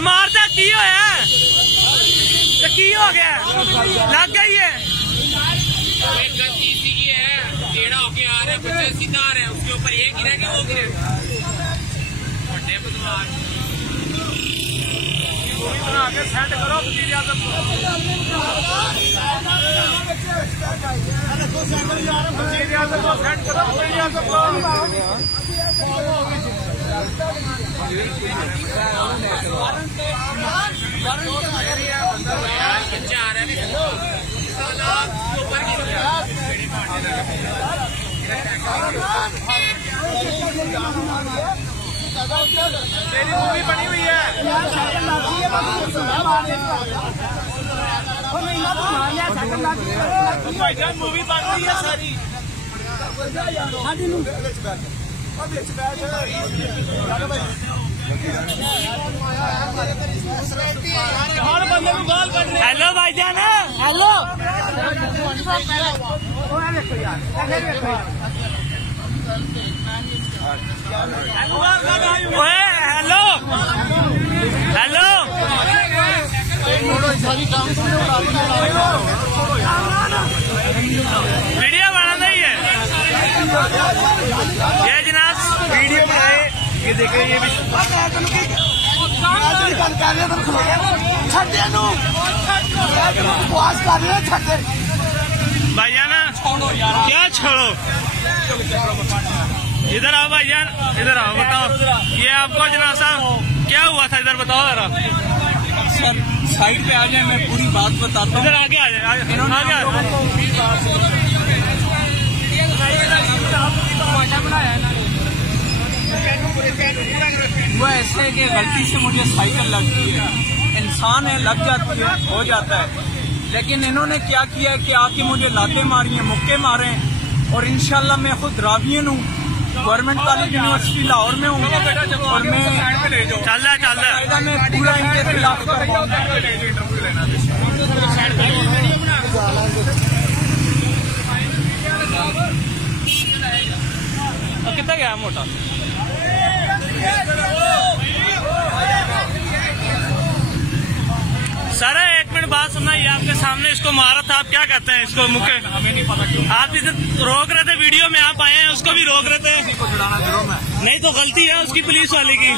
मारता की होया तो की हो गया लग गई है गलती इसी की है टेढ़ा होके आ रहा है बच्चे सीधा आ रहे हैं उसके ऊपर ये गिरा कि वो गिरे बड़े बदमाश आगे सेट करो वजीर आज़म को सेट करो वजीर आज़म को बच्चे आ रहे हैं ऊपर मेरी मूवी बनी हुई है भाईजान मूवी बन रही है सारी हेलो भाईजान हेलो हेलो हेलो वीडियो बना नहीं है ये जनाब वीडियो बनाए ये देखे ये भी भाईजान क्या छोड़ो इधर आओ भाईजान इधर आओ बताओ ये आपको जनाब साहब क्या हुआ था इधर बताओ जरा सर साइड पे आ जाए मैं पूरी बात बताता हूँ इधर आगे आ जाए वो ऐसे कि गलती से मुझे साइकिल लगती है इंसान है लग जाती है हो जाता है लेकिन इन्होंने क्या किया है कि आके मुझे लाते मारी हैं मुक्के मारे हैं और इंशाल्लाह मैं खुद रावियन हूँ गवर्नमेंट कॉलेज यूनिवर्सिटी लाहौर में हूँ और मैं चल रहा मैं पूरा इनके खिलाफ कितना गया मोटा सर एक मिनट बात सुनना ये आपके सामने इसको मारा था आप क्या कहते हैं इसको मुक्के हमें नहीं पता क्यों आप इधर रोक रहे थे वीडियो में आप आए हैं उसको भी रोक रहे थे नहीं तो गलती है उसकी पुलिस वाले की